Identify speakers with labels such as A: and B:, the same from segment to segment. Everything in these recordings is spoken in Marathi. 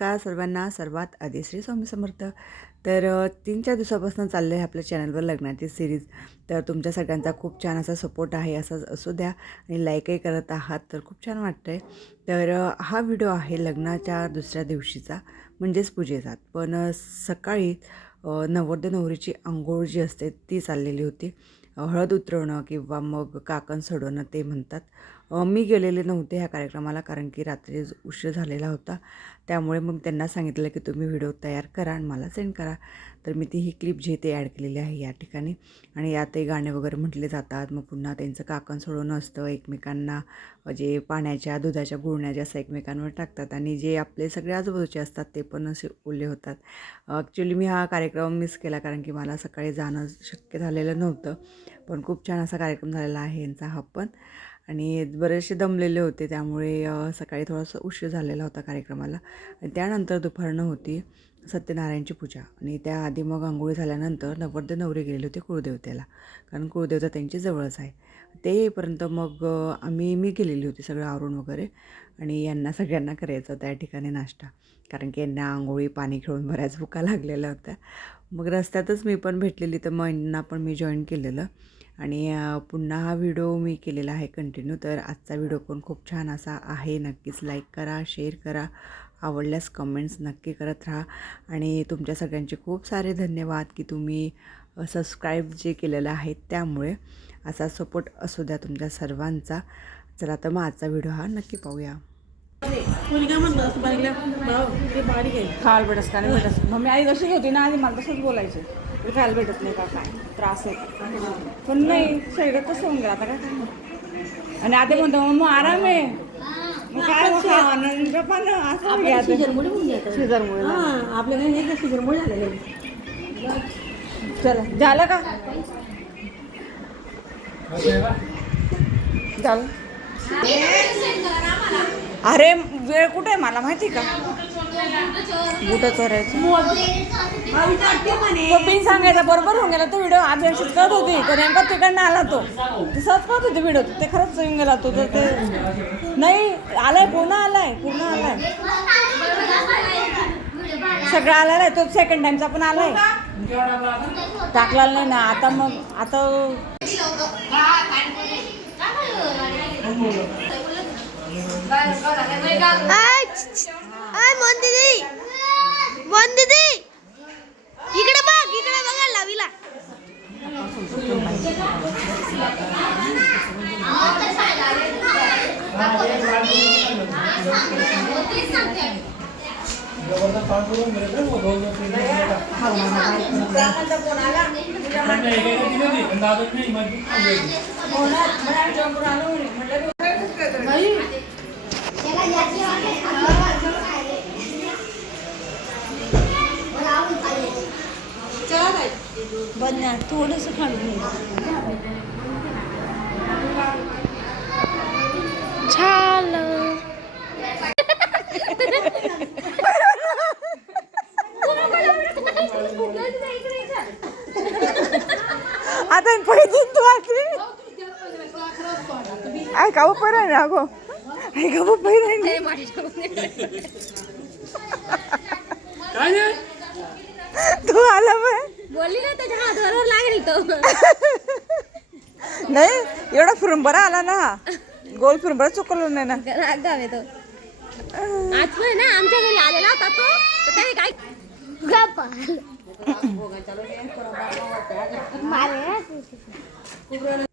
A: नमस्कार सर्वांना. सर्वात आधी श्री स्वामी समर्थ. तर तीन चार दिवसापासून चाललं आहे आपल्या चॅनलवर लग्नाची सिरीज तर तुमच्या सगळ्यांचा खूप छान असा सपोर्ट आहे असाच असू द्या. आणि लाईकही करत आहात तर खूप छान वाटतं आहे तर हा व्हिडिओ आहे लग्नाच्या दुसऱ्या दिवशीचा म्हणजेच पूजेचा पण सकाळी अ, नवरदेव नवरीची आंघोळ जी असते ती चाललेली होती. हळद उतरवणं किंवा मग काकण सोडवणं ते म्हणतात. मी गेलेले नव्हते ह्या कार्यक्रमाला कारण की रात्री उशीर झालेला होता. त्यामुळे मग त्यांना सांगितलं की तुम्ही व्हिडिओ तयार करा आणि मला सेंड करा. तर मी ती ही क्लिप जी ते ॲड केलेली आहे या ठिकाणी. आणि यातही गाणे वगैरे म्हटले जातात. मग पुन्हा त्यांचं काकण सोडवणं असतं. एकमेकांना जे पाण्याच्या दुधाच्या गुळण्याच्या असं एकमेकांवर टाकतात. आणि जे आपले सगळे आजूबाजूचे असतात ते पण असे ओले होतात. ॲक्च्युली मी हा कार्यक्रम मिस केला कारण की मला सकाळी जाणं शक्य झालेलं नव्हतं. पण खूप छान असा कार्यक्रम झालेला आहे यांचा हा पण. आणि बरेचसे दमलेले होते त्यामुळे सकाळी थोडासा उशीर झालेला होता कार्यक्रमाला. आणि त्यानंतर दुपारनं होती सत्यनारायणची पूजा. आणि त्याआधी मग आंघोळी झाल्यानंतर नवरदे नवरी गेलेले होते कुळदेवतेला कारण कुळदेवता त्यांची जवळच आहे. ते येईपर्यंत मग आम्ही मी गेलेली होती सगळं आवरून वगैरे आणि यांना सगळ्यांना करायचं होतं या ठिकाणी नाश्ता. कारण की यांना आंघोळी पाणी खेळून बऱ्याच भुका लागलेल्या होत्या. मग रस्त्यातच मी पण भेटलेली तर मग यांना पण मी जॉईन केलेलं. आणि पुन्हा हा व्हिडिओ मी केलेला आहे कंटिन्यू तर आजचा व्हिडिओ पण खूप छान असा आहे. नक्कीच लाईक करा शेअर करा आवडल्यास कमेंट्स नक्की करत राहा. आणि तुमच्या सगळ्यांचे खूप सारे धन्यवाद की तुम्ही सबस्क्राईब जे केलेलं आहे त्यामुळे असा सपोर्ट असू द्या तुमच्या सर्वांचा. चला तर मग आजचा व्हिडिओ हा नक्की पाहूया.
B: असं भाऊ ते बारीक आहे.
C: खायला भेटस का नाही भेटस? मग मी आई जशी होती ना आधी मला तसंच बोलायचे. खायला भेटत नाही का काय? त्रास आहे. पण नाही शरीरात तसं होऊन गेलं आता काय? आणि आधी म्हणतो मग आराम आहे. मग काय मग खावं? असं होऊन
B: जातं
C: शेजारमुळे.
B: हां नाही का झालेलं आहे
C: चला झालं का? झालं. अरे वेळ कुठे आहे मला माहिती का? कुठं चोरायचं? तो पिन सांगायचा बरोबर होऊन गेला तो व्हिडिओ आधी अशीच करत होती. तर नेमका तिकडनं आला तो. सहज करत होती व्हिडिओ ते खरंच येऊन गेला तो. तर ते नाही आलाय पूर्ण आलाय पूर्ण आलाय. सगळं आलेला आहे. तो सेकंड टाइमचा पण आलाय. टाकला नाही ना. आता मग आता
D: आय मन दीदी मन दीदी इकडे बघ इकडे बघा लावीला.
B: बघ थोडंसं खाणून
C: आता पहिली तू आली. ऐका पण आहे ना गो ऐका पहिला तू आला बाय
D: बोलली ना त्याच्या हातावर लागेल तो.
C: नाही एवढा फिरून बरा आला ना. हा. गोल फिरून बरं चुकलो नाही ना.
D: राग गाव तो. आज पण ना आमच्या घरी आलेला होता तो. तर त्याने काय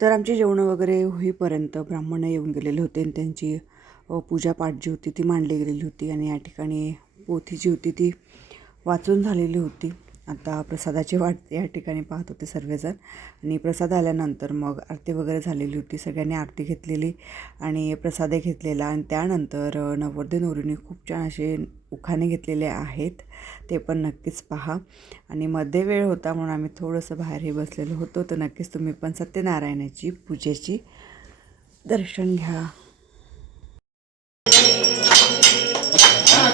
A: तर आमची जेवणं वगैरे होईपर्यंत ब्राह्मणं येऊन गेलेले होते आणि त्यांची पूजापाठ जी होती ती मांडली गेलेली होती आणि या ठिकाणी पोथी जी होती ती वाचून झालेली होती. आता प्रसादाची वाट या ठिकाणी पाहत होते सर्वजण. आणि प्रसाद आल्यानंतर मग आरती वगैरे झालेली होती. सगळ्यांनी आरती घेतलेली आणि प्रसादही घेतलेला आणि त्यानंतर नवरदे नवरदेव नवरीने खूप छान असे उखाणे घेतलेले आहेत. ते पण नक्कीच पहा. आणि मध्ये वेळ होता म्हणून आम्ही थोडंसं बाहेरही बसलेलो होतो. तर नक्कीच तुम्ही पण सत्यनारायणाची पूजेची दर्शन घ्या.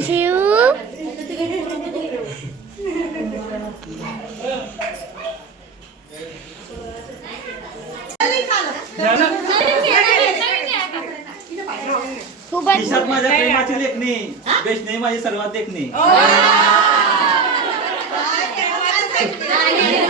D: शिव खूप
E: ईशात माझ्या लेखणी वैष्णवी माझी सर्वात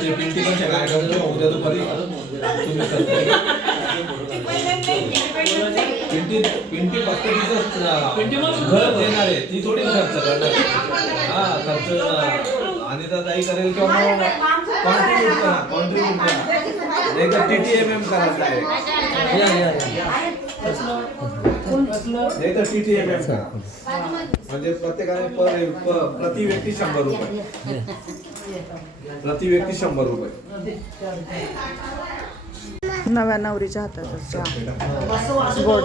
F: ते पिंटी पण काय करतो उद्या दुपारी तुम्ही करता. पिंटी पिंटी फक्त तिचं घर देणार आहे. ती थोडी खर्च करणार हा खर्च आणि तर काही करेल किंवा मग कॉन्ट्रीब्यूट करा कॉन्ट्रीब्यूट करा. तर टी टी एम एम करा direct. नाही तर म्हणजे प्रत्येकाने पर प्रति व्यक्ती शंभर रुपये. प्रति व्यक्ती शंभर रुपये.
C: नव्या नवरीच्या हाताचा चहा. गोड.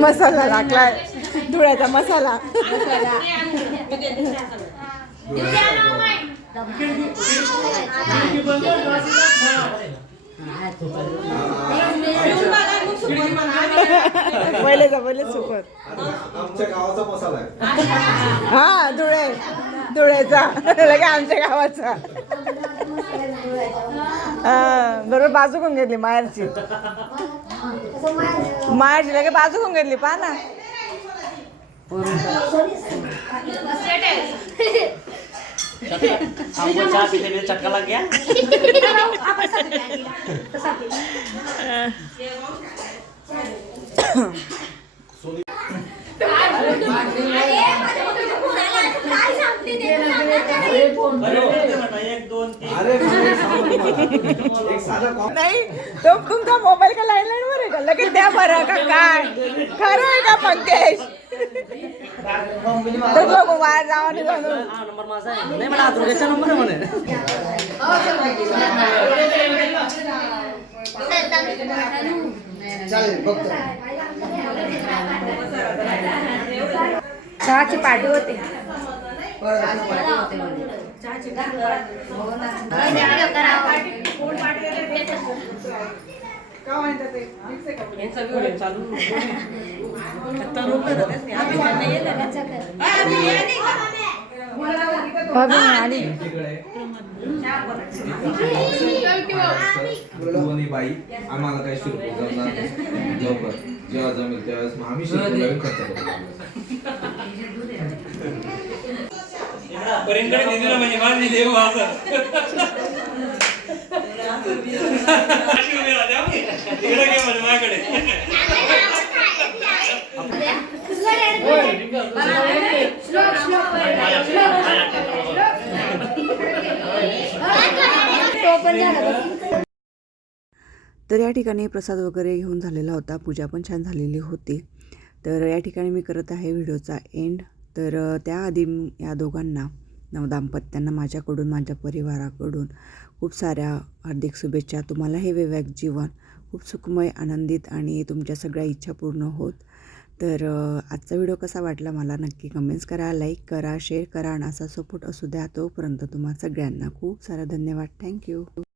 C: मसाला टाकलाय धुळ्याचा मसाला. पहिलेचा पहिले सुकत
F: आमच्या गावाचा मसाला आहे.
C: हा धुळे धुळेचा लगे आमच्या गावाचा. हा, बरोबर बाजू कोण घेतली माहेरची. माहेरची लगे बाजू कोण घेतली पहा ना.
E: हमको चहा पीते पीते चक्का लग गया
C: नाही तो तुमचा मोबाईल का लाईन लाईन वर आहे का? लगेच द्या बरं का काय? खरं आहे का पंकज? बघू बाहेर जावा आणि जाऊन
E: हा नंबर माझा आहे. नाही म्हणा दुर्गेचा नंबर आहे म्हणे.
C: चहाची पाठी होते.
F: तू? बाई आम्हाला काही शिरको जमणार नाही. लवकर जेव्हा जमेल त्यावेळेस मग आम्ही शिरको नवीन खर्च करू.
G: परिंकडे म्हणजे माझ देऊ असं. अशी उभी राहते तिकडे घे माझ्याकडे
A: तर या ठिकाणी प्रसाद वगैरे घेऊन झालेला होता. पूजा पण छान झालेली होती. तर या ठिकाणी मी करत आहे व्हिडिओचा एंड तर अ, त्याआधी म- या दोघांना नवदाम्पत्यांना माझ्याकडून माझ्या परिवाराकडून खूप साऱ्या हार्दिक शुभेच्छा. तुम्हाला हे वैवाहिक जीवन खूप सुखमय आनंदित आणि तुमच्या सगळ्या इच्छा पूर्ण होत. तर आजचा व्हिडिओ कसा वाटला मला नक्की कमेंट्स करा लाईक करा शेअर करा आणि असा सपोर्ट असू द्या तोपर्यंत तुम्हा सगळ्यांना खूप सारा धन्यवाद. थँक्यू